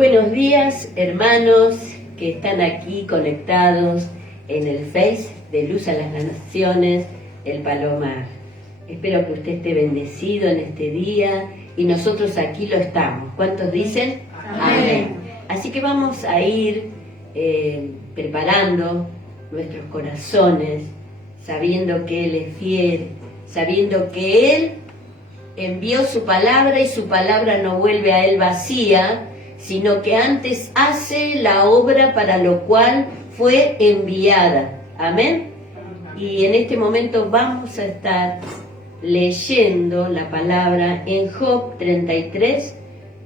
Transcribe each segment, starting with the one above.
Buenos días, hermanos que están aquí conectados en el Face de Luz a las Naciones, el Palomar. Espero que usted esté bendecido en este día y nosotros aquí lo estamos. ¿Cuántos dicen? Amén. Así que vamos a ir preparando nuestros corazones, sabiendo que Él es fiel, sabiendo que Él envió su palabra y su palabra no vuelve a Él vacía, sino que antes hace la obra para lo cual fue enviada. Amén. Y en este momento vamos a estar leyendo la palabra en Job 33,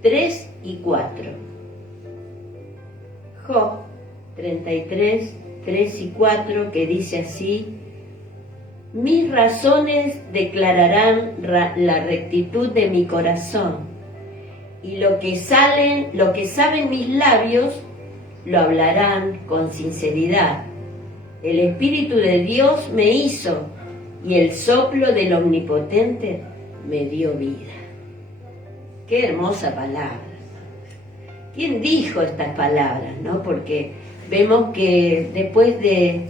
3 y 4. Job 33, 3 y 4, que dice así: mis razones declararán la rectitud de mi corazón, y lo que saben mis labios, lo hablarán con sinceridad. El Espíritu de Dios me hizo, y el soplo del Omnipotente me dio vida. Qué hermosa palabra. ¿Quién dijo estas palabras, no? Porque vemos que después de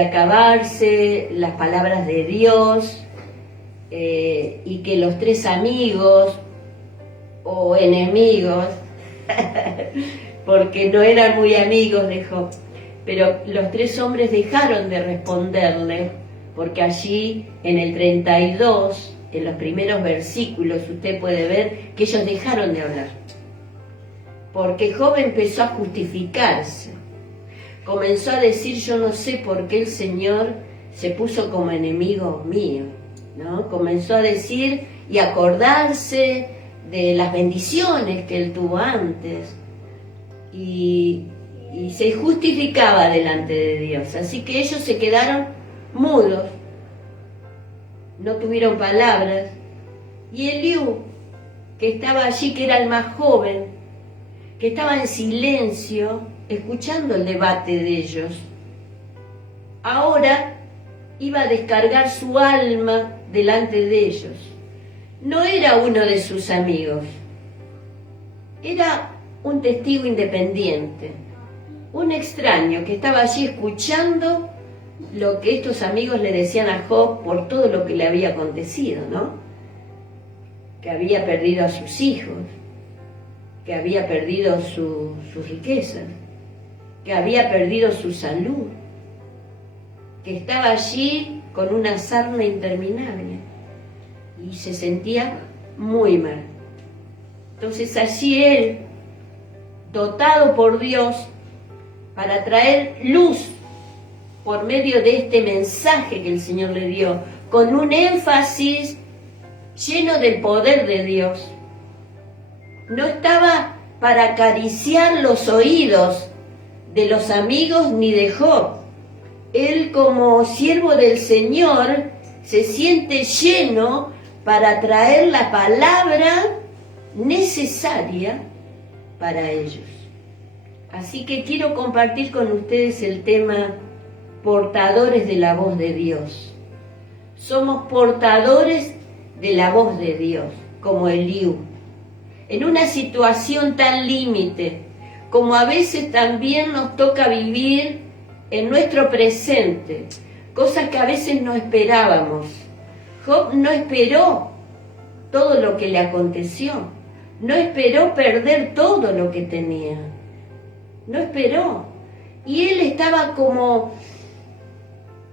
acabarse las palabras de Dios, y que los tres amigos o enemigos, porque no eran muy amigos de Job, pero los tres hombres dejaron de responderle, porque allí en el 32, en los primeros versículos, usted puede ver que ellos dejaron de hablar, porque Job empezó a justificarse, comenzó a decir: yo no sé por qué el Señor se puso como enemigo mío, ¿no? Comenzó a decir y acordarse de las bendiciones que él tuvo antes, y se justificaba delante de Dios. Así que ellos se quedaron mudos, no tuvieron palabras, y Eliú, que estaba allí, que era el más joven, que estaba en silencio, escuchando el debate de ellos, ahora iba a descargar su alma delante de ellos. No era uno de sus amigos, era un testigo independiente, un extraño que estaba allí escuchando lo que estos amigos le decían a Job por todo lo que le había acontecido, ¿no? Que había perdido a sus hijos, que había perdido sus riquezas, que había perdido su salud, que estaba allí con una sarna interminable y se sentía muy mal. Entonces allí él, dotado por Dios para traer luz por medio de este mensaje que el Señor le dio, con un énfasis lleno del poder de Dios, no estaba para acariciar los oídos de los amigos ni de Job. Él, como siervo del Señor, se siente lleno para traer la palabra necesaria para ellos. Así que quiero compartir con ustedes el tema portadores de la voz de Dios. Somos portadores de la voz de Dios, como Eliú. En una situación tan límite, como a veces también nos toca vivir en nuestro presente, cosas que a veces no esperábamos. Job no esperó todo lo que le aconteció, no esperó perder todo lo que tenía, no esperó. Y él estaba como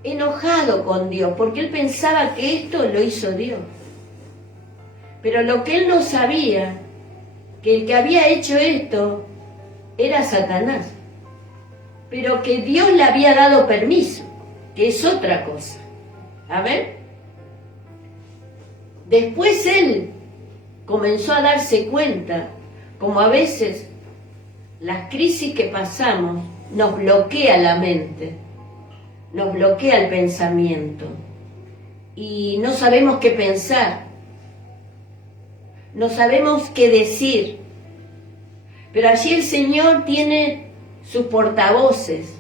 enojado con Dios, porque él pensaba que esto lo hizo Dios. Pero lo que él no sabía, que el que había hecho esto era Satanás, pero que Dios le había dado permiso, que es otra cosa. Amén. Después él comenzó a darse cuenta, como a veces las crisis que pasamos nos bloquea la mente, nos bloquea el pensamiento, y no sabemos qué pensar, no sabemos qué decir. Pero allí el Señor tiene sus portavoces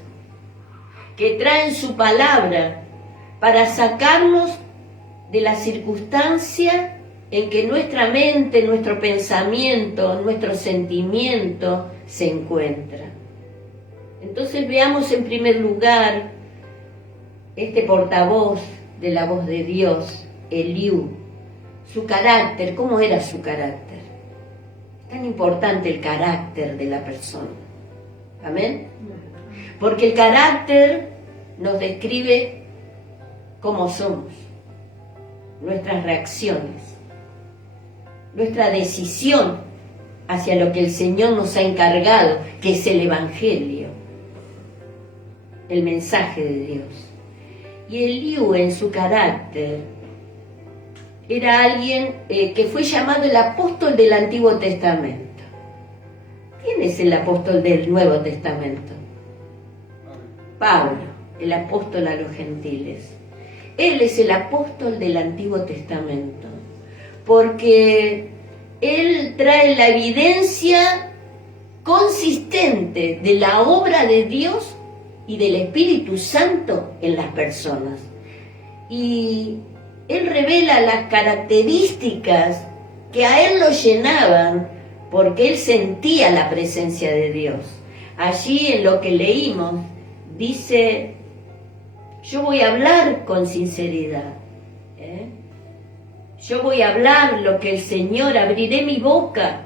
que traen su palabra para sacarnos de la circunstancia en que nuestra mente, nuestro pensamiento, nuestro sentimiento se encuentra. Entonces veamos en primer lugar este portavoz de la voz de Dios, Eliú, su carácter. ¿Cómo era su carácter? Tan importante el carácter de la persona. ¿Amén? Porque el carácter nos describe cómo somos, nuestras reacciones, nuestra decisión hacia lo que el Señor nos ha encargado, que es el Evangelio, el mensaje de Dios. Y Eliú, en su carácter, era alguien que fue llamado el apóstol del Antiguo Testamento. ¿Quién es el apóstol del Nuevo Testamento? Pablo, el apóstol a los gentiles. Él es el apóstol del Antiguo Testamento, porque él trae la evidencia consistente de la obra de Dios y del Espíritu Santo en las personas. Y él revela las características que a él lo llenaban, porque él sentía la presencia de Dios. Allí en lo que leímos dice: yo voy a hablar con sinceridad, yo voy a hablar lo que el Señor, abriré mi boca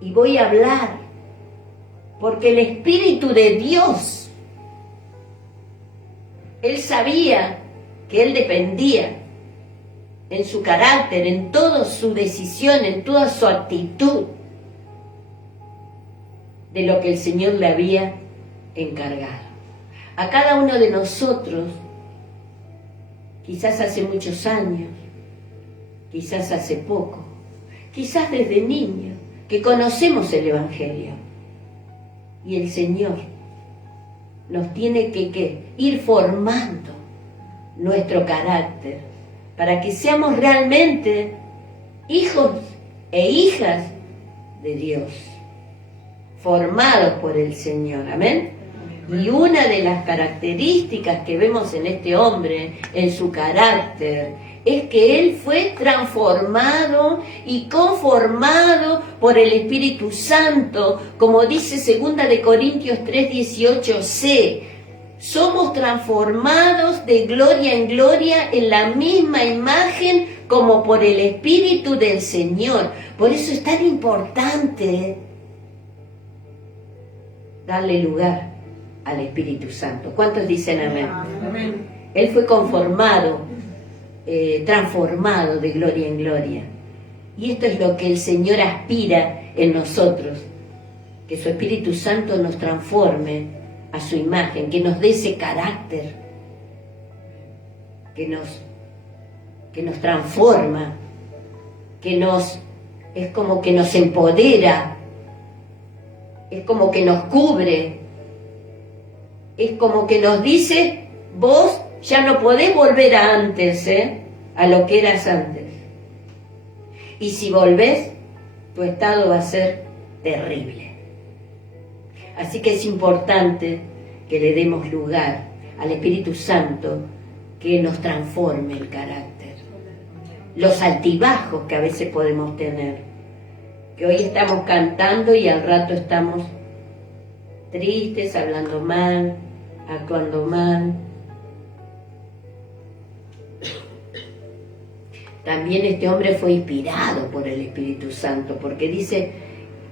y voy a hablar, porque el Espíritu de Dios, él sabía que él dependía en su carácter, en toda su decisión, en toda su actitud, de lo que el Señor le había encargado. A cada uno de nosotros, quizás hace muchos años, quizás hace poco, quizás desde niño, que conocemos el Evangelio. Y el Señor nos tiene que ir formando nuestro carácter para que seamos realmente hijos e hijas de Dios, formados por el Señor. Amén. Y una de las características que vemos en este hombre, en su carácter, es que él fue transformado y conformado por el Espíritu Santo, como dice 2 Corintios 3:18c. Somos transformados de gloria en gloria en la misma imagen como por el Espíritu del Señor. Por eso es tan importante darle lugar al Espíritu Santo. ¿Cuántos dicen amén? Amén. Él fue conformado, transformado de gloria en gloria. Y esto es lo que el Señor aspira en nosotros, que su Espíritu Santo nos transforme a su imagen, que nos dé ese carácter, que nos transforma, es como que nos empodera, es como que nos cubre, es como que nos dice: vos ya no podés volver a antes, a lo que eras antes. Y si volvés, tu estado va a ser terrible. Así que es importante que le demos lugar al Espíritu Santo, que nos transforme el carácter. Los altibajos que a veces podemos tener, que hoy estamos cantando y al rato estamos tristes, hablando mal, actuando mal. También este hombre fue inspirado por el Espíritu Santo, porque dice: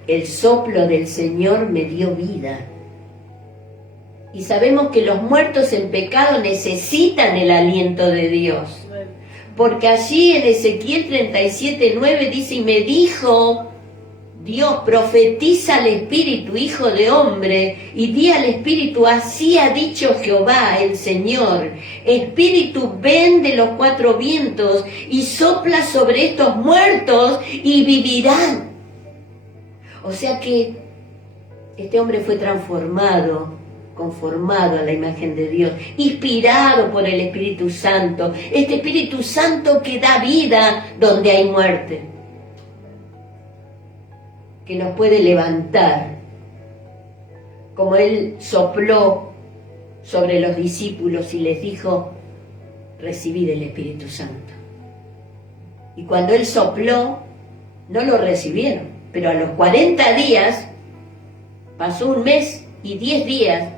el soplo del Señor me dio vida. Y sabemos que los muertos en pecado necesitan el aliento de Dios. Porque allí en Ezequiel 37:9 dice: y me dijo Dios, profetiza al Espíritu, hijo de hombre, y di al Espíritu: así ha dicho Jehová el Señor, Espíritu, ven de los cuatro vientos y sopla sobre estos muertos y vivirán. O sea que este hombre fue transformado, conformado a la imagen de Dios, inspirado por el Espíritu Santo, este Espíritu Santo que da vida donde hay muerte, que nos puede levantar, como Él sopló sobre los discípulos y les dijo: recibid el Espíritu Santo. Y cuando él sopló, no lo recibieron. Pero a los 40 días, pasó 1 mes y 10 días,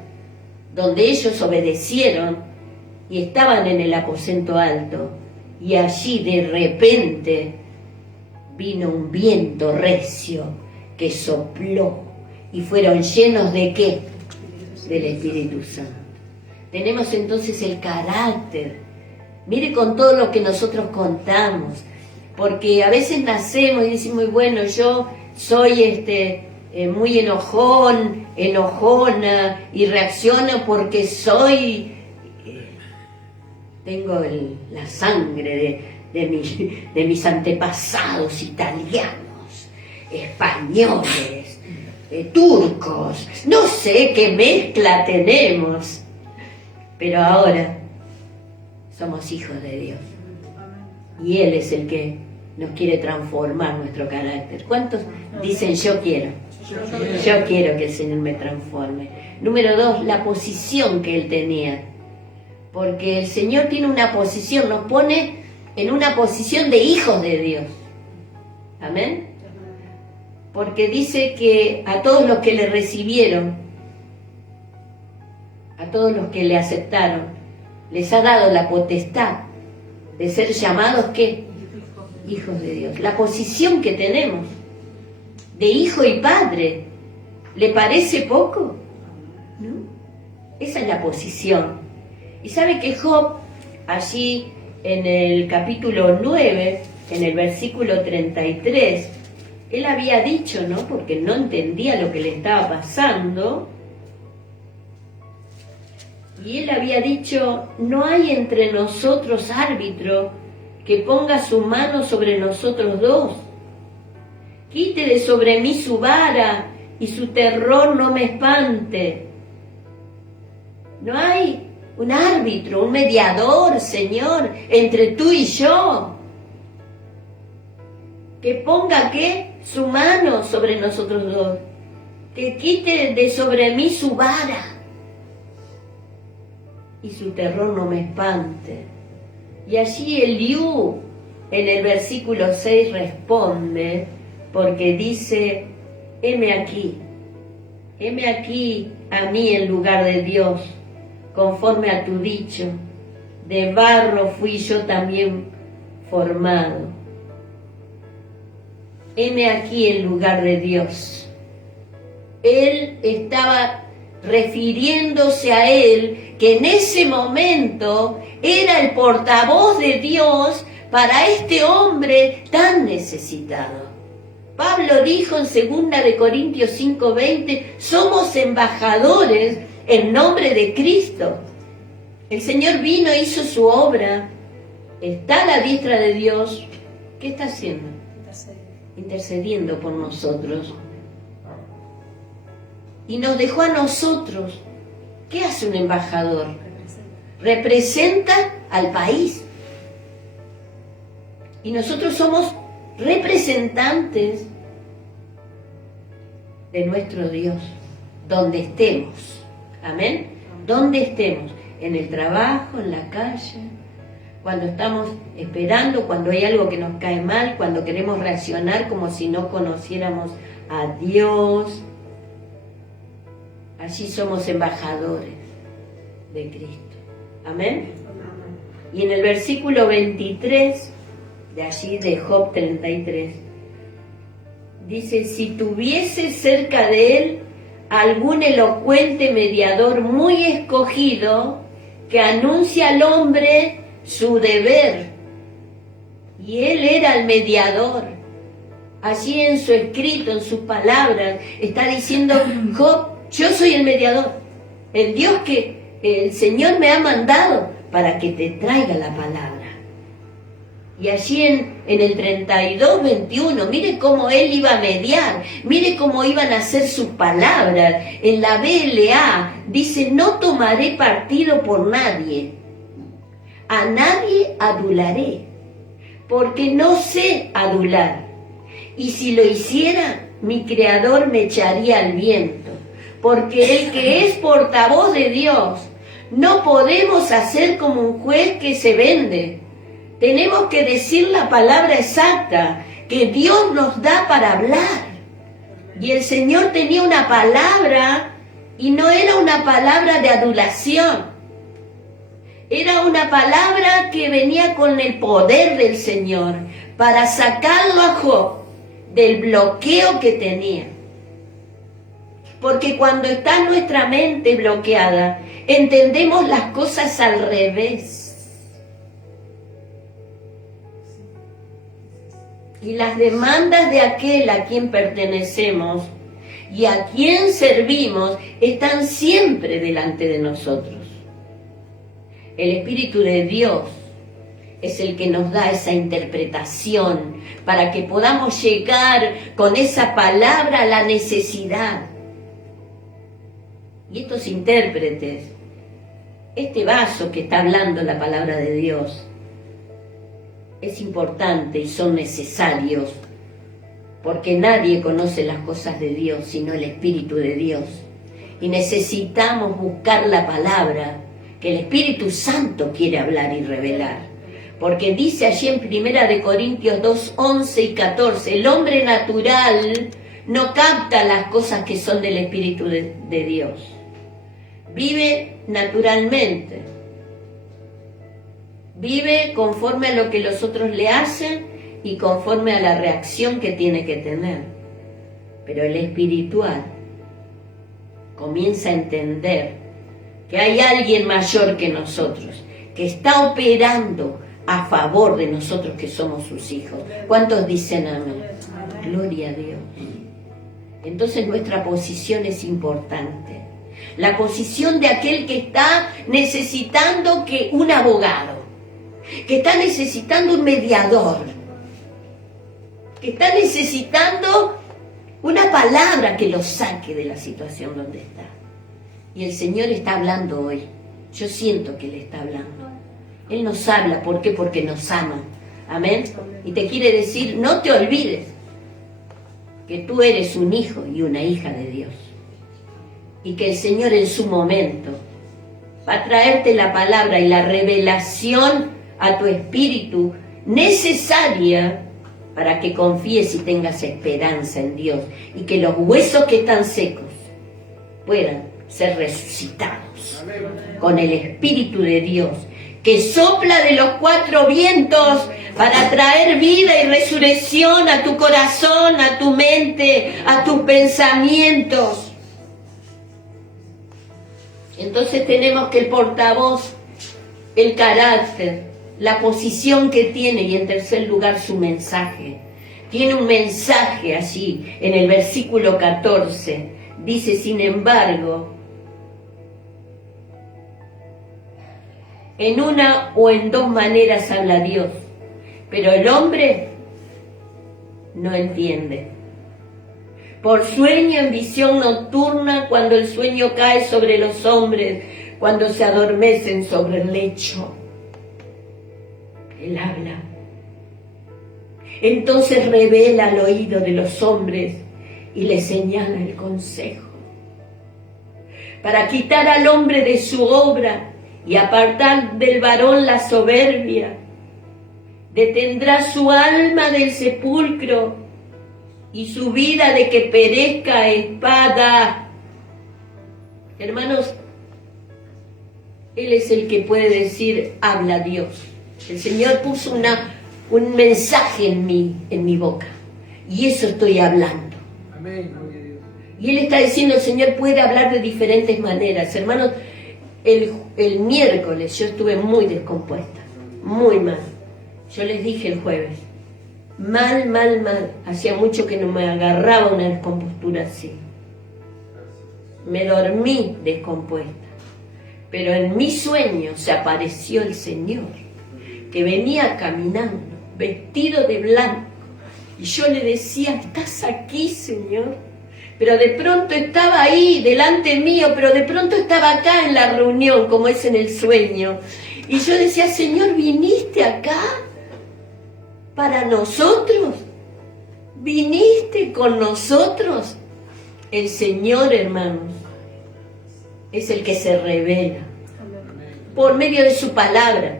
donde ellos obedecieron y estaban en el aposento alto. Y allí de repente vino un viento recio que sopló y fueron llenos ¿de qué? Del Espíritu Santo. Tenemos entonces el carácter. Mire con todo lo que nosotros contamos, porque a veces nacemos y decimos, bueno, yo soy muy enojona y reacciono porque tengo la sangre de mis antepasados italianos, españoles, turcos, no sé qué mezcla tenemos, pero ahora somos hijos de Dios y Él es el que nos quiere transformar nuestro carácter. ¿Cuántos dicen yo quiero? Yo quiero que el Señor me transforme. Número 2, la posición que Él tenía. Porque el Señor tiene una posición, nos pone en una posición de hijos de Dios. Amén. Porque dice que a todos los que le recibieron, a todos los que le aceptaron, les ha dado la potestad de ser llamados ¿qué? Hijos de Dios. La posición que tenemos de hijo y padre, ¿le parece poco? ¿No? Esa es la posición. Y sabe que Job, allí en el capítulo 9, en el versículo 33, él había dicho, ¿no? Porque no entendía lo que le estaba pasando. Y él había dicho, no hay entre nosotros árbitro que ponga su mano sobre nosotros dos. Quite de sobre mí su vara y su terror no me espante. No hay un árbitro, un mediador, Señor, entre tú y yo, que ponga ¿qué? Su mano sobre nosotros dos, que quite de sobre mí su vara y su terror no me espante. Y allí Eliú en el versículo 6 responde, porque dice, heme aquí a mí en lugar de Dios, conforme a tu dicho, de barro fui yo también formado. Heme aquí en lugar de Dios. Él estaba refiriéndose a él, que en ese momento era el portavoz de Dios para este hombre tan necesitado. Pablo dijo en 2 de Corintios 5:20, somos embajadores en nombre de Cristo. El Señor vino, hizo su obra, está a la diestra de Dios. ¿Qué está haciendo? Intercediendo por nosotros. Y nos dejó a nosotros. ¿Qué hace un embajador? Representa al país. Y nosotros somos representantes de nuestro Dios, donde estemos. Amén. Donde estemos, en el trabajo, en la calle, cuando estamos esperando, cuando hay algo que nos cae mal, cuando queremos reaccionar como si no conociéramos a Dios. Allí somos embajadores de Cristo. Amén. Y en el versículo 23, de allí de Job 33, dice, si tuviese cerca de él algún elocuente mediador muy escogido que anuncia al hombre su deber, y él era el mediador. Allí en su escrito, en sus palabras, está diciendo Job, yo soy el mediador, el Dios que el Señor me ha mandado para que te traiga la palabra. Y allí en el 32:21, mire cómo él iba a mediar, mire cómo iban a ser sus palabras. En la BLA dice, no tomaré partido por nadie, a nadie adularé, porque no sé adular. Y si lo hiciera, mi Creador me echaría al viento, porque el que es portavoz de Dios, no podemos hacer como un juez que se vende. Tenemos que decir la palabra exacta que Dios nos da para hablar. Y el Señor tenía una palabra, y no era una palabra de adulación. Era una palabra que venía con el poder del Señor para sacarlo a Job del bloqueo que tenía. Porque cuando está nuestra mente bloqueada, entendemos las cosas al revés. Y las demandas de aquel a quien pertenecemos y a quien servimos están siempre delante de nosotros. El Espíritu de Dios es el que nos da esa interpretación para que podamos llegar con esa palabra a la necesidad. Y estos intérpretes, este vaso que está hablando la palabra de Dios, es importante y son necesarios, porque nadie conoce las cosas de Dios sino el Espíritu de Dios. Y necesitamos buscar la palabra que el Espíritu Santo quiere hablar y revelar. Porque dice allí en 1 Corintios 2, 11 y 14, el hombre natural no capta las cosas que son del Espíritu de Dios. Vive naturalmente. Vive conforme a lo que los otros le hacen y conforme a la reacción que tiene que tener. Pero el espiritual comienza a entender que hay alguien mayor que nosotros, que está operando a favor de nosotros que somos sus hijos. ¿Cuántos dicen amén? Gloria a Dios. Entonces nuestra posición es importante. La posición de aquel que está necesitando que un abogado, que está necesitando un mediador, que está necesitando una palabra que lo saque de la situación donde está. Y el Señor está hablando hoy. Yo siento que Él está hablando. Él nos habla, ¿por qué? Porque nos ama. Amén. Y te quiere decir, no te olvides que tú eres un hijo y una hija de Dios. Y que el Señor en su momento va a traerte la palabra y la revelación a tu espíritu necesaria para que confíes y tengas esperanza en Dios y que los huesos que están secos puedan ser resucitados con el Espíritu de Dios que sopla de los cuatro vientos para traer vida y resurrección a tu corazón, a tu mente, a tus pensamientos. Entonces tenemos que el portavoz, el carácter, la posición que tiene y en tercer lugar su mensaje. Tiene un mensaje allí en el versículo 14. Dice, sin embargo, en una o en dos maneras habla Dios, pero el hombre no entiende. Por sueño en visión nocturna, cuando el sueño cae sobre los hombres, cuando se adormecen sobre el lecho. Él habla. Entonces revela al oído de los hombres y les señala el consejo. Para quitar al hombre de su obra y apartar del varón la soberbia, detendrá su alma del sepulcro y su vida de que perezca a espada. Hermanos, Él es el que puede decir, habla Dios. El Señor puso un mensaje en mi boca, y eso estoy hablando. Amén, gloria a Dios. Y Él está diciendo, el Señor puede hablar de diferentes maneras. Hermanos, el miércoles yo estuve muy descompuesta, muy mal. Yo les dije el jueves, mal. Hacía mucho que no me agarraba una descompostura así. Me dormí descompuesta. Pero en mi sueño se apareció el Señor, que venía caminando, vestido de blanco. Y yo le decía, ¿estás aquí, Señor? Pero de pronto estaba ahí, delante mío, pero de pronto estaba acá en la reunión, como es en el sueño. Y yo decía, Señor, ¿viniste acá para nosotros? ¿Viniste con nosotros? El Señor, hermanos, es el que se revela por medio de su palabra,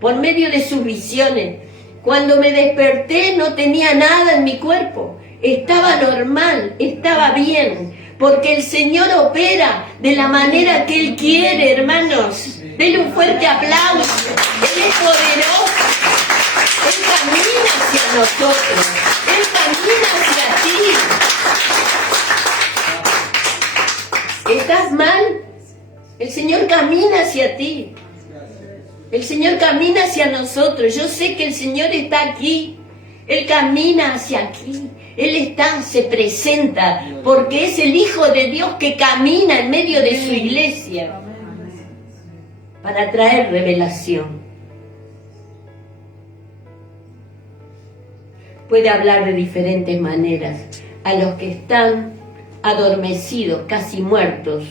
por medio de sus visiones. Cuando me desperté no tenía nada en mi cuerpo, estaba normal, estaba bien, porque el Señor opera de la manera que Él quiere, hermanos. Denle un fuerte aplauso. Él es poderoso. Él camina hacia nosotros. Él camina hacia ti. ¿Estás mal? El Señor camina hacia ti. El Señor camina hacia nosotros. Yo sé que el Señor está aquí. Él camina hacia aquí. Él está, se presenta, porque es el Hijo de Dios que camina en medio de su iglesia para traer revelación. Puede hablar de diferentes maneras a los que están adormecidos, casi muertos,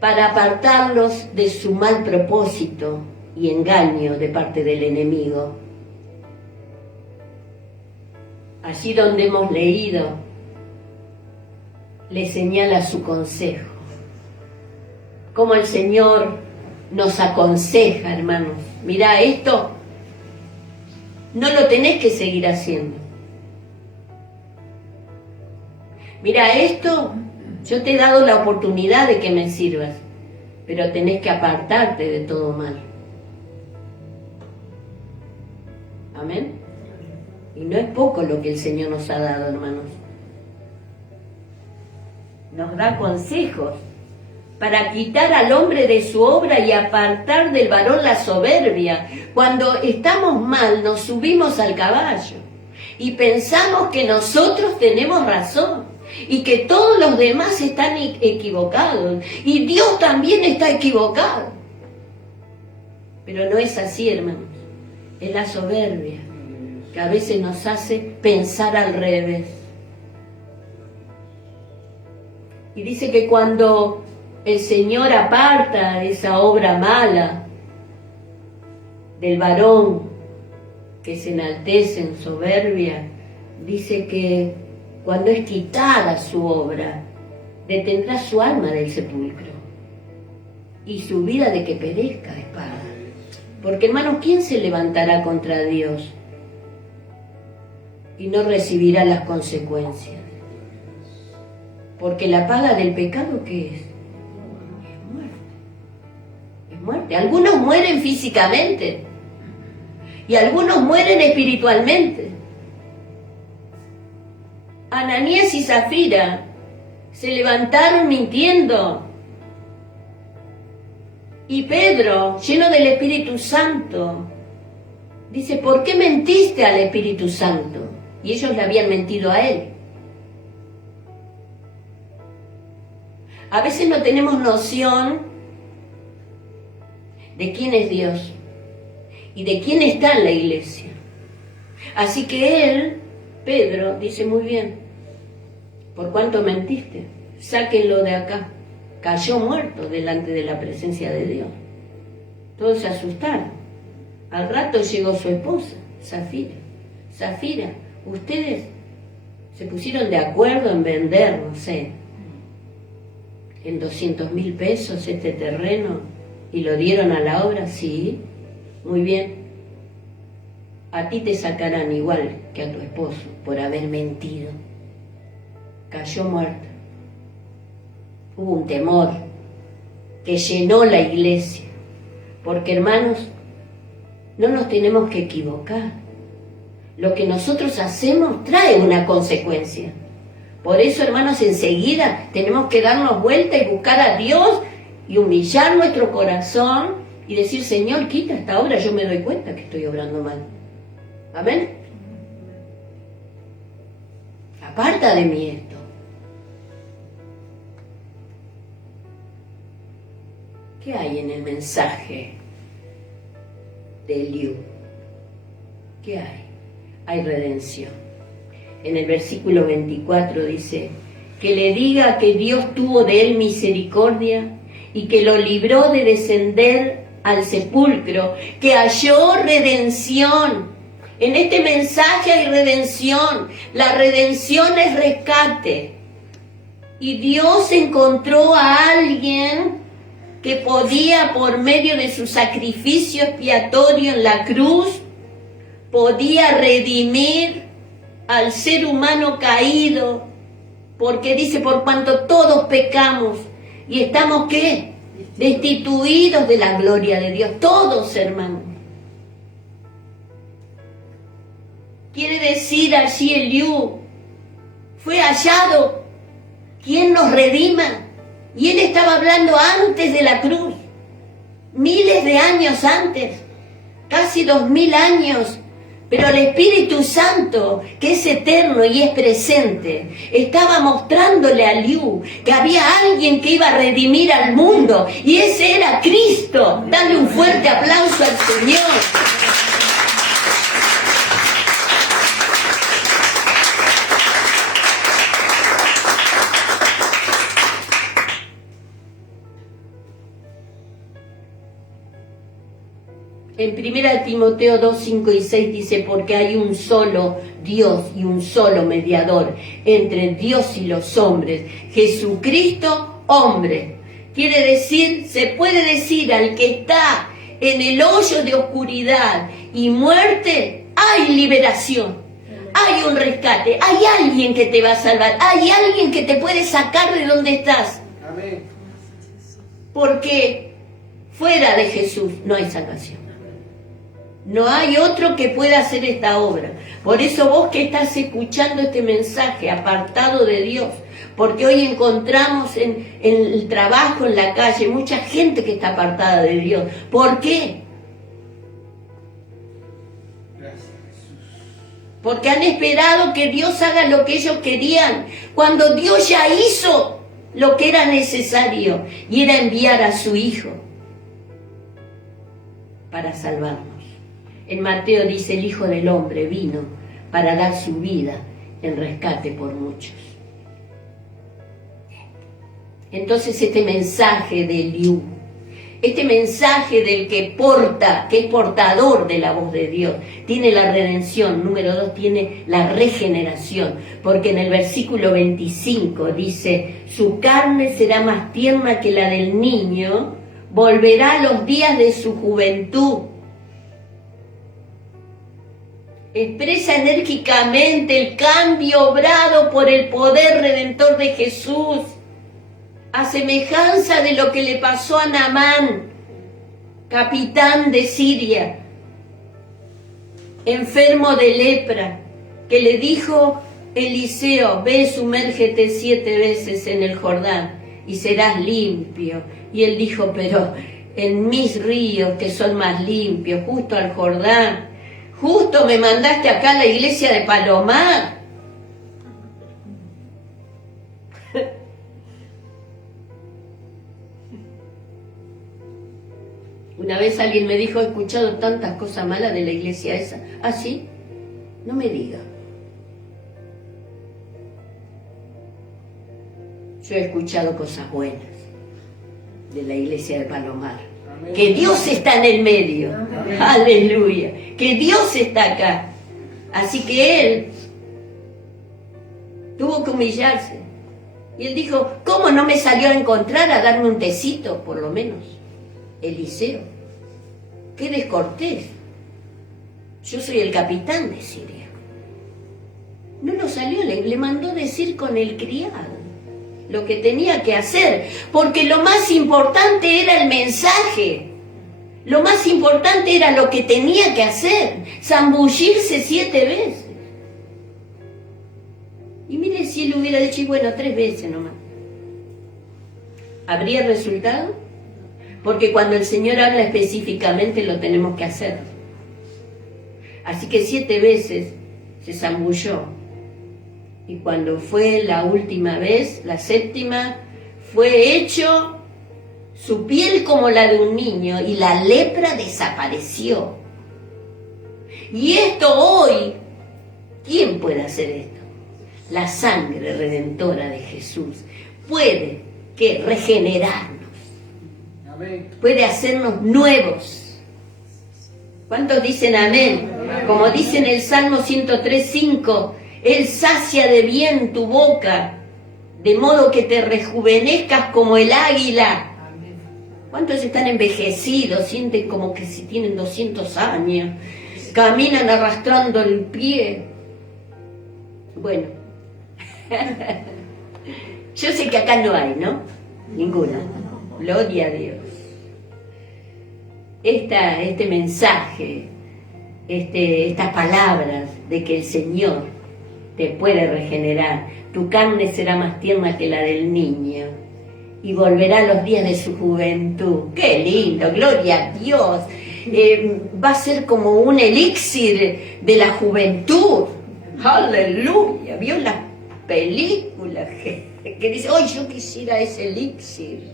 para apartarlos de su mal propósito y engaño de parte del enemigo. Allí donde hemos leído, le señala su consejo. Como el Señor nos aconseja, hermanos. Mirá, esto no lo tenés que seguir haciendo. Mira, esto yo te he dado la oportunidad de que me sirvas, pero tenés que apartarte de todo mal. Amén. Y no es poco lo que el Señor nos ha dado, hermanos. Nos da consejos para quitar al hombre de su obra y apartar del varón la soberbia. Cuando estamos mal, nos subimos al caballo y pensamos que nosotros tenemos razón y que todos los demás están equivocados y Dios también está equivocado. Pero no es así, hermanos. Es la soberbia que a veces nos hace pensar al revés. Y dice que cuando el Señor aparta esa obra mala del varón que se enaltece en soberbia, dice que cuando es quitada su obra, detendrá su alma del sepulcro y su vida de que perezca a espada. Porque, hermanos, ¿quién se levantará contra Dios y no recibirá las consecuencias? Porque la paga del pecado, ¿qué es? Es muerte. Es muerte. Algunos mueren físicamente y algunos mueren espiritualmente. Ananías y Zafira se levantaron mintiendo. Y Pedro, lleno del Espíritu Santo, dice, ¿por qué mentiste al Espíritu Santo? Y ellos le habían mentido a él. A veces no tenemos noción de quién es Dios y de quién está en la iglesia. Así que él, Pedro, dice muy bien, ¿por cuánto mentiste? Sáquenlo de acá. Cayó muerto delante de la presencia de Dios. Todos se asustaron. Al rato llegó su esposa, Zafira. Zafira, ustedes se pusieron de acuerdo en vender, no sé, en 200.000 pesos este terreno y lo dieron a la obra. Sí, muy bien. A ti te sacarán igual que a tu esposo por haber mentido. Cayó muerto. Hubo un temor que llenó la iglesia, porque, hermanos, no nos tenemos que equivocar. Lo que nosotros hacemos trae una consecuencia. Por eso, hermanos, enseguida tenemos que darnos vuelta y buscar a Dios y humillar nuestro corazón y decir, Señor, quita esta obra, yo me doy cuenta que estoy obrando mal. Amén. Aparta de mí esto. ¿Qué hay en el mensaje de Eliú? ¿Qué hay? Hay redención. En el versículo 24 dice, que le diga que Dios tuvo de él misericordia y que lo libró de descender al sepulcro, que halló redención. En este mensaje hay redención. La redención es rescate. Y Dios encontró a alguien que podía, por medio de su sacrificio expiatorio en la cruz, podía redimir al ser humano caído, porque dice, por cuanto todos pecamos y estamos, ¿qué? Destituidos de la gloria de Dios, todos, hermanos. Quiere decir allí Eliú, fue hallado quien nos redima. Y él estaba hablando antes de la cruz, miles de años antes, casi 2000 años. Pero el Espíritu Santo, que es eterno y es presente, estaba mostrándole a Eliú que había alguien que iba a redimir al mundo, y ese era Cristo. Dale un fuerte aplauso al Señor. En 1 Timoteo 2, 5 y 6 dice, porque hay un solo Dios y un solo mediador entre Dios y los hombres, Jesucristo hombre. Quiere decir, se puede decir al que está en el hoyo de oscuridad y muerte, hay liberación, hay un rescate, hay alguien que te va a salvar, hay alguien que te puede sacar de donde estás. Amén. Porque fuera de Jesús no hay salvación. No hay otro que pueda hacer esta obra. Por eso vos que estás escuchando este mensaje, apartado de Dios, porque hoy encontramos en el trabajo, en la calle, mucha gente que está apartada de Dios. ¿Por qué? Porque han esperado que Dios haga lo que ellos querían, cuando Dios ya hizo lo que era necesario, y era enviar a su Hijo para salvarnos. En Mateo dice, el Hijo del Hombre vino para dar su vida en rescate por muchos. Entonces este mensaje de Eliú, este mensaje del que porta, que es portador de la voz de Dios, tiene la redención. Número 2, tiene la regeneración, porque en el versículo 25 dice, su carne será más tierna que la del niño, volverá a los días de su juventud. Expresa enérgicamente el cambio obrado por el poder redentor de Jesús, a semejanza de lo que le pasó a Naamán, capitán de Siria, enfermo de lepra, que le dijo Eliseo, ve, sumérgete 7 veces en el Jordán y serás limpio. Y él dijo, pero en mis ríos que son más limpios, justo al Jordán, justo me mandaste acá a la iglesia de Palomar. Una vez alguien me dijo, he escuchado tantas cosas malas de la iglesia esa. ¿Ah, sí? No me diga. Yo he escuchado cosas buenas de la iglesia de Palomar. Amén. Que Dios está en el medio. Amén. Aleluya. Que Dios está acá. Así que él tuvo que humillarse. Y él dijo, ¿cómo no me salió a encontrar a darme un tecito, por lo menos? Eliseo, qué descortés. Yo soy el capitán de Siria. No lo salió, le mandó decir con el criado lo que tenía que hacer, porque lo más importante era el mensaje. Lo más importante era lo que tenía que hacer, zambullirse 7 veces. Y mire si él hubiera dicho, bueno, 3 veces nomás. ¿Habría resultado? Porque cuando el Señor habla específicamente lo tenemos que hacer. Así que 7 veces se zambulló. Y cuando fue la última vez, la 7ª, fue hecho su piel como la de un niño y la lepra desapareció. Y esto hoy, ¿quién puede hacer esto? La sangre redentora de Jesús puede regenerarnos. Puede hacernos nuevos. ¿Cuántos dicen amén? Amén. Como dice en el Salmo 103:5, Él sacia de bien tu boca, de modo que te rejuvenezcas como el águila. Amén. ¿Cuántos están envejecidos? Sienten como que si tienen 200 años. Caminan arrastrando el pie. Bueno. Yo sé que acá no hay, ¿no? Ninguna. Gloria a Dios. Este mensaje, estas palabras de que el Señor te puede regenerar, tu carne será más tierna que la del niño y volverá a los días de su juventud. ¡Qué lindo! ¡Gloria a Dios! Va a ser como un elixir de la juventud. ¡Aleluya! ¿Vio las películas que dice, ¡ay, yo quisiera ese elixir!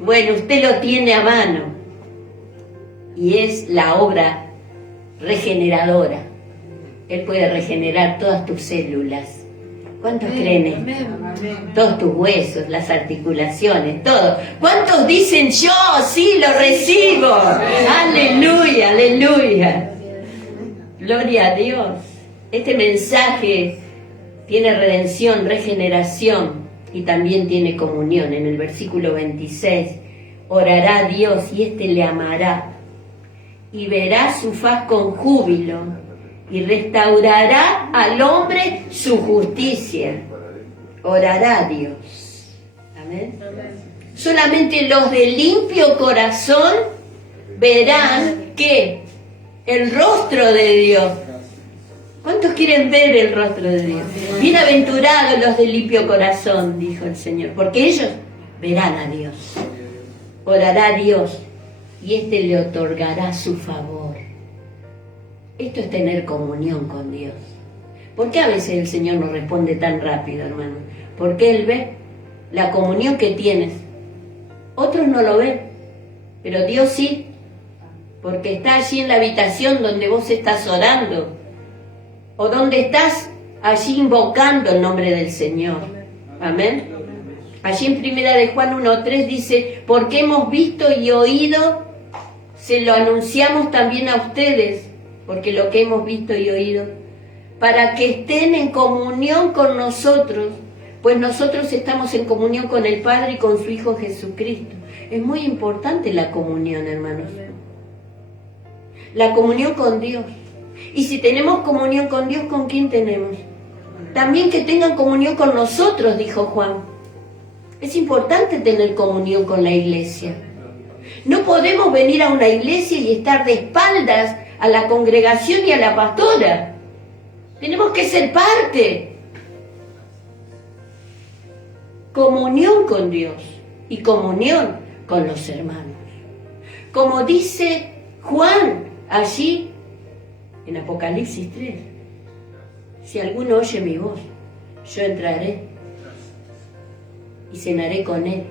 Bueno, usted lo tiene a mano y es la obra regeneradora. Él puede regenerar todas tus células. ¿Cuántos creen esto? Todos tus huesos, las articulaciones, todo. ¿Cuántos dicen yo? Sí, lo recibo. Aleluya, aleluya. Gloria a Dios. Este mensaje tiene redención, regeneración y también tiene comunión. En el versículo 26, orará a Dios y éste le amará y verá su faz con júbilo y restaurará al hombre su justicia. Orará a Dios. Amén. Solamente los de limpio corazón verán que el rostro de Dios. ¿Cuántos quieren ver el rostro de Dios? Bienaventurados los de limpio corazón, dijo el Señor, porque ellos verán a Dios. Orará a Dios y éste le otorgará su favor. Esto es tener comunión con Dios. ¿Por qué a veces el Señor no responde tan rápido, hermano? Porque Él ve la comunión que tienes. Otros no lo ven, pero Dios sí, porque está allí en la habitación donde vos estás orando, o donde estás allí invocando el nombre del Señor. Amén. Allí en Primera de Juan 1:3 dice, porque hemos visto y oído, se lo anunciamos también a ustedes, porque lo que hemos visto y oído, para que estén en comunión con nosotros, pues nosotros estamos en comunión con el Padre y con su Hijo Jesucristo. Es muy importante la comunión, hermanos. La comunión con Dios. Y si tenemos comunión con Dios, ¿con quién tenemos? También que tengan comunión con nosotros, dijo Juan. Es importante tener comunión con la iglesia. No podemos venir a una iglesia y estar de espaldas a la congregación y a la pastora. Tenemos que ser parte. Comunión con Dios y comunión con los hermanos. Como dice Juan allí en Apocalipsis 3, si alguno oye mi voz, yo entraré y cenaré con él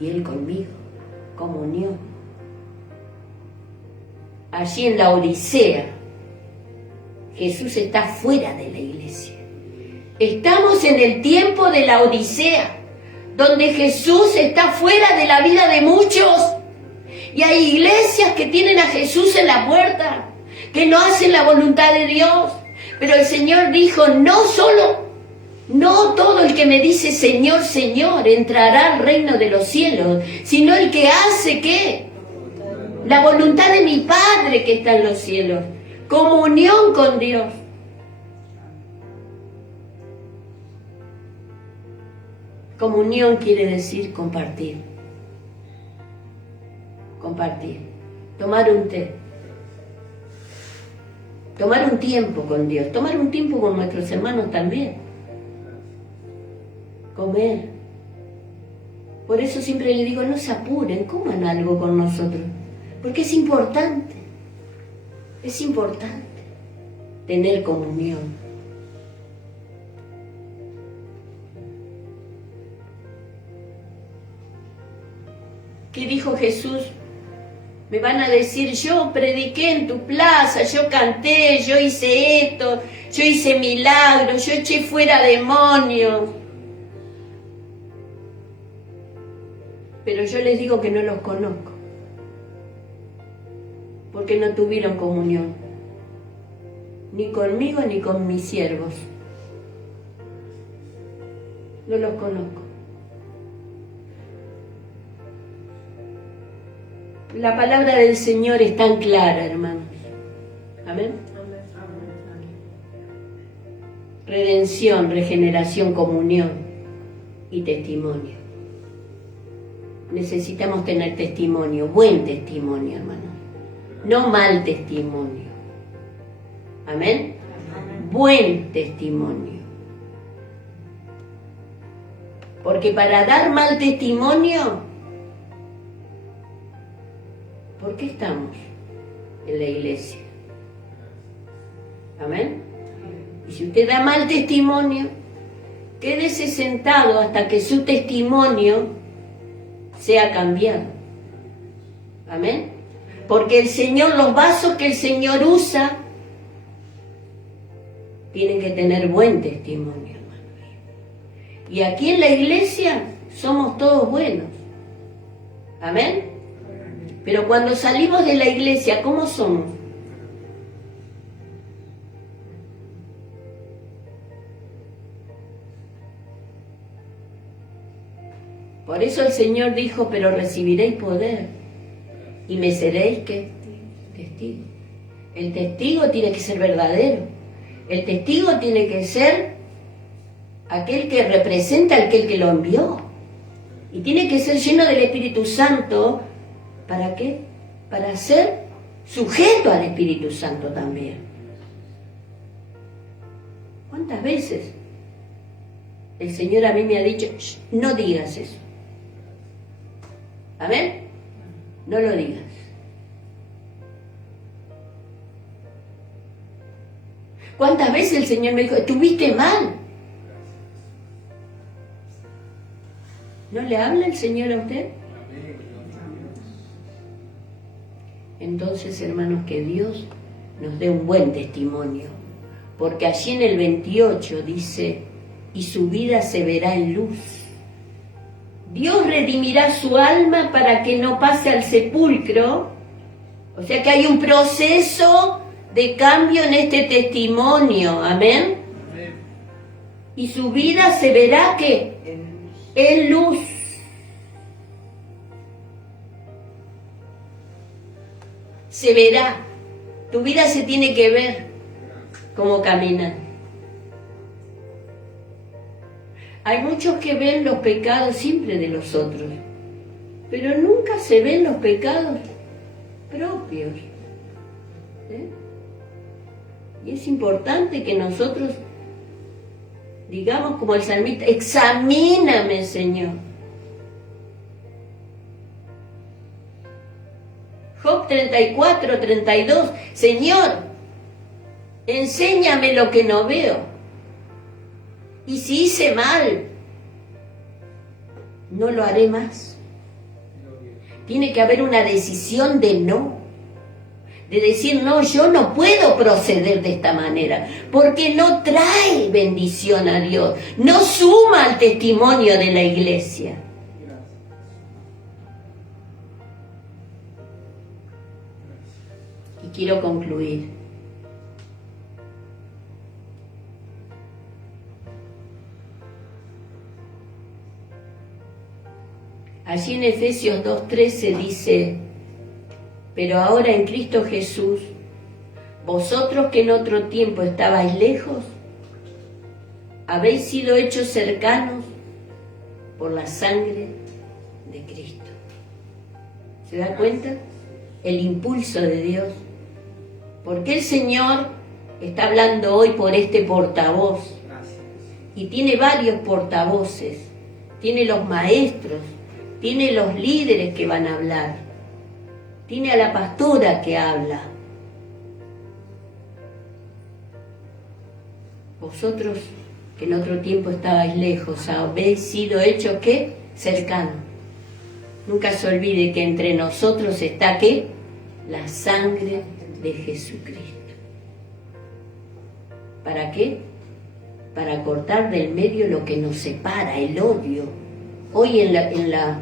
y él conmigo. Comunión. Allí en la Odisea, Jesús está fuera de la iglesia. Estamos en el tiempo de la Odisea, donde Jesús está fuera de la vida de muchos. Y hay iglesias que tienen a Jesús en la puerta, que no hacen la voluntad de Dios. Pero el Señor dijo, no todo el que me dice Señor, Señor, entrará al reino de los cielos, sino el que hace, ¿qué? La voluntad de mi Padre que está en los cielos. Comunión con Dios. Comunión quiere decir compartir. Compartir. Tomar un té. Tomar un tiempo con Dios. Tomar un tiempo con nuestros hermanos también. Comer. Por eso siempre le digo, no se apuren, coman algo con nosotros. Porque es importante. Es importante tener comunión. ¿Qué dijo Jesús? Me van a decir, yo prediqué en tu plaza, yo canté, yo hice esto, yo hice milagros, yo eché fuera demonios. Pero yo les digo que no los conozco, porque no tuvieron comunión, ni conmigo ni con mis siervos. No los conozco. La palabra del Señor es tan clara, hermanos. Amén. Redención, regeneración, comunión y testimonio. Necesitamos tener testimonio, buen testimonio, hermanos. No mal testimonio. Amén. Buen testimonio. Porque para dar mal testimonio, ¿por qué estamos en la iglesia? Amén. Y si usted da mal testimonio, quédese sentado hasta que su testimonio sea cambiado. Amén. Porque el Señor, los vasos que el Señor usa, tienen que tener buen testimonio, hermanos. Y aquí en la iglesia somos todos buenos. Amén. Pero cuando salimos de la iglesia, ¿cómo somos? Por eso el Señor dijo, pero recibiréis poder y me seréis, ¿qué? Testigo. El testigo tiene que ser verdadero. El testigo tiene que ser aquel que representa a aquel que lo envió. Y tiene que ser lleno del Espíritu Santo. ¿Para qué? Para ser sujeto al Espíritu Santo también. ¿Cuántas veces el Señor a mí me ha dicho, no digas eso? ¿Amén? No lo digas. ¿Cuántas veces el Señor me dijo, estuviste mal? ¿No le habla el Señor a usted? Entonces, hermanos, que Dios nos dé un buen testimonio. Porque allí en el 28 dice, y su vida se verá en luz. Dios redimirá su alma para que no pase al sepulcro. O sea que hay un proceso de cambio en este testimonio. Amén. Y su vida se verá ¿qué? En luz. Se verá. Tu vida se tiene que ver como caminar. Hay muchos que ven los pecados siempre de los otros, pero nunca se ven los pecados propios. Y es importante que nosotros digamos como el salmista, examíname, Señor. Job 34, 32, Señor, enséñame lo que no veo. Y si hice mal, no lo haré más. Tiene que haber una decisión de no. De decir, no, yo no puedo proceder de esta manera, porque no trae bendición a Dios, no suma al testimonio de la iglesia. Y quiero concluir. Allí en Efesios 2:13 dice, pero ahora en Cristo Jesús, vosotros que en otro tiempo estabais lejos, habéis sido hechos cercanos por la sangre de Cristo. ¿Se da cuenta? El impulso de Dios. Porque el Señor está hablando hoy por este portavoz. Y tiene varios portavoces. Tiene los maestros. Tiene los líderes que van a hablar. Tiene a la pastora que habla. Vosotros que en otro tiempo estabais lejos, habéis sido hechos ¿qué? Cercanos. Nunca se olvide que entre nosotros está ¿qué? La sangre de Jesucristo. ¿Para qué? Para cortar del medio lo que nos separa, el odio. Hoy en la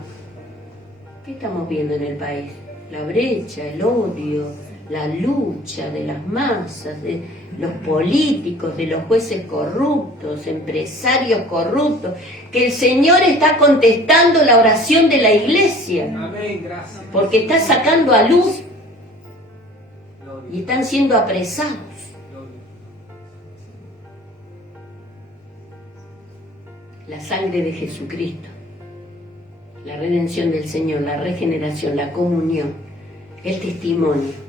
¿qué estamos viendo en el país? La brecha, el odio, la lucha de las masas, de los políticos, de los jueces corruptos, empresarios corruptos, que el Señor está contestando la oración de la iglesia. Amén, gracias. Porque está sacando a luz y están siendo apresados. La sangre de Jesucristo, la redención del Señor, la regeneración, la comunión, el testimonio,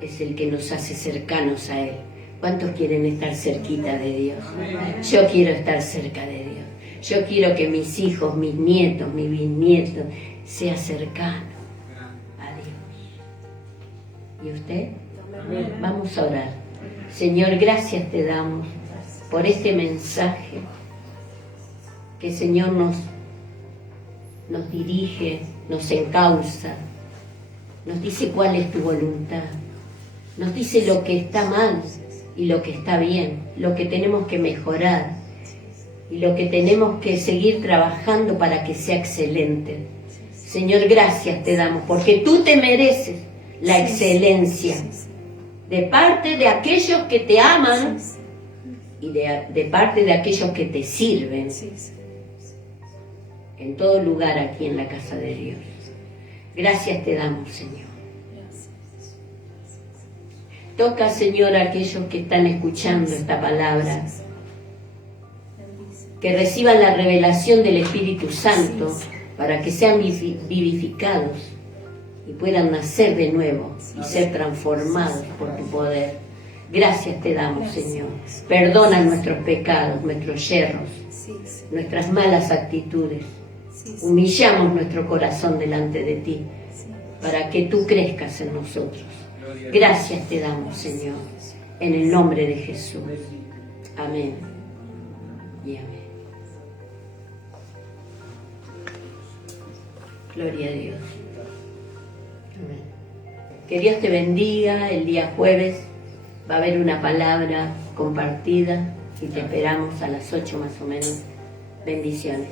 es el que nos hace cercanos a Él. ¿Cuántos quieren estar cerquita de Dios? Yo quiero estar cerca de Dios. Yo quiero que mis hijos, mis nietos, mis bisnietos sea cercano a Dios. ¿Y usted? Vamos a orar. Señor, gracias te damos por este mensaje que, Señor, nos dirige, nos encausa, nos dice cuál es tu voluntad, nos dice lo que está mal y lo que está bien, lo que tenemos que mejorar y lo que tenemos que seguir trabajando para que sea excelente. Señor, gracias te damos, porque tú te mereces la excelencia de parte de aquellos que te aman y de parte de aquellos que te sirven en todo lugar aquí en la casa de Dios. Gracias te damos, Señor. Toca, Señor, a aquellos que están escuchando esta palabra, que reciban la revelación del Espíritu Santo para que sean vivificados y puedan nacer de nuevo y ser transformados por tu poder. Gracias te damos, Señor. Perdona nuestros pecados, nuestros yerros, nuestras malas actitudes. Humillamos nuestro corazón delante de ti para que tú crezcas en nosotros. Gracias te damos, Señor, en el nombre de Jesús. Amén y amén. Gloria a Dios. Amén. Que Dios te bendiga. El día jueves va a haber una palabra compartida y te esperamos a las 8 más o menos. Bendiciones.